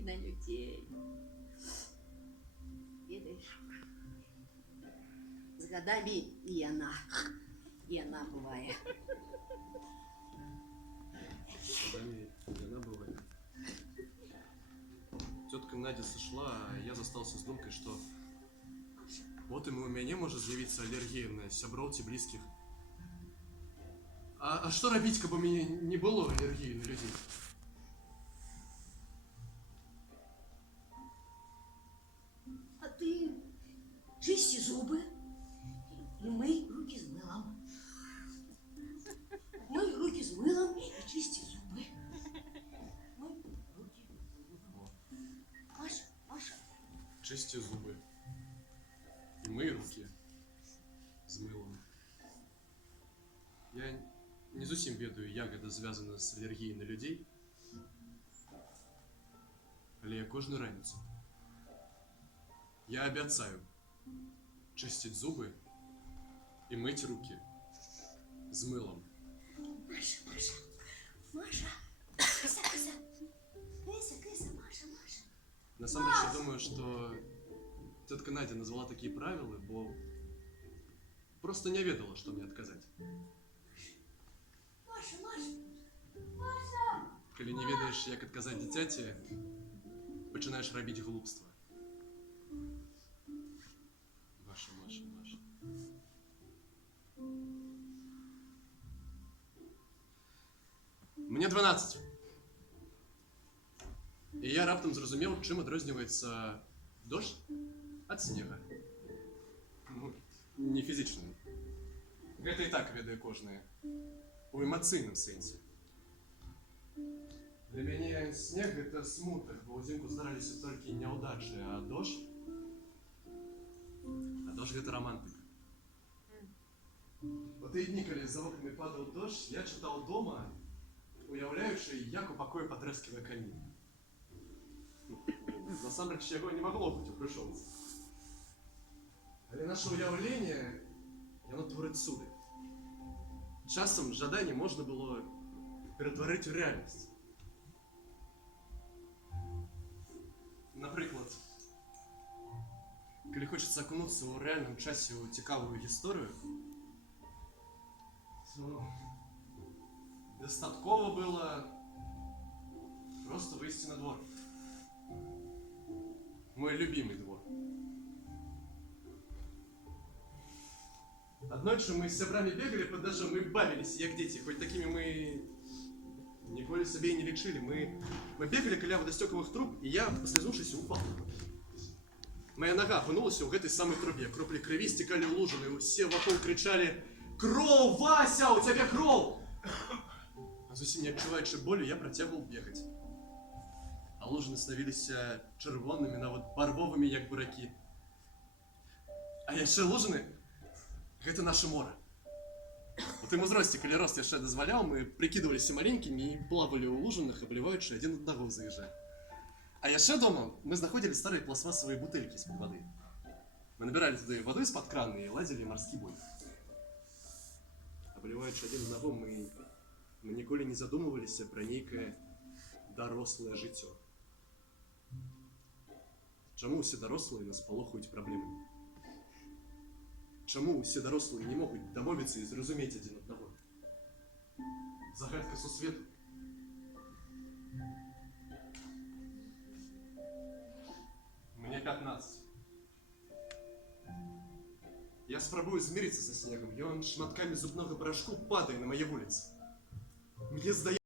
алергии на людей. Ведаешь, с годами и она бывает. С годами и она бывает. Тетка Надя сошла, а я застался с думкой, что вот и у мяне можа з'явіцца алергія на сяброў ці блізкіх. А што рабіць, каб у мяне не было алергіі на людзей? А ты чисти зубы и мой руки с мылом. Мой руки с мылом и чисти зубы. Мой руки с мылом. Маша. Чисти зубы. И мый руки з мылом. Я не зусім ведаю, як гэта звязана з алергіяй на людзей, але я кожную раніцу я абяцаю чысціць зубы і мыць руки з мылом. Маша. Кыса, Маша. Насамрэч, я думаю, что тетка Надя назвала такие правила, бо просто не ведала, что мне отказать. Маша! Калі не ведаеш, як адказаць дзіцяці, пачынаеш рабіць глупства. Маша. Мне 12. І я раптам зразумеў, чым адрозніваецца дождь ад снега. Ну, не фізічна. Гэта і так ведае кожны. У эмацыйным сэнсе. Для мяне снег — гэта смутак, бо ўзімку здараліся толькі няўдачы, а дождь гэта романтыка. У тыя дні, калі за вокнамі падаў дождь, я чытаў дома, уяўляючы, як у пакоі патрэсківае камін. Насамрэч, яго не магло быць у прыжоўцы. Але наша ўяўленне, яно творыць цуды. Часам жаданне можна было ператварыць у рэальнасць. Напрыклад, калі хочацца акунуцца ў рэальным часе ў цікавую гісторыю, то дастаткова было просто выйсці на двор. Мой любимый двор. Аднойчы мы з сябрамі бегалі пад дажджом і бавіліся, як дзеці, хоць такімі мы ніколі сабе і не лічылі. Мы бегалі каля вадасцёкавых труб, і я, паслізнуўшыся, упал. Моя нога апынулася ў гэтай самай трубе, кроплі крыві сцікалі ў лужыны, і ўсе вакол крычалі: «Кроў, Вася, у цябе кроў!» А зусім не адчуваючы болю, я працягваў бегаць. А лужыны ставіліся чырвонымі, нават барвовымі, як буракі. А яшчэ лужыны — гэта наша мора. У тым узросце, калі рост яшчэ дазваляў, мы прыкідваліся маленькімі і плавалі ў лужынах, абліваючы адзін аднаго заязджаць. А яшчэ дома мы знаходзілі старыя пластмасавыя бутэлькі з-пад вады. Мы набіралі туды ваду з-пад крана і ладзілі марскі бой. Абліваючы адзін аднаго, мы ніколі не задумываліся пра нейкае дарослае жыццё. Чаму ўсе дарослыя нас палохаюць праблемамі? Чаму ўсе дарослыя не могуць дамовіцца і зразумець адзін аднаго? Загадка сусвету. Мне 15. Я спрабую змірыцца са снегам, і ён шматкамі зубнога парашку падае на мае вуліцы. Мне здаецца,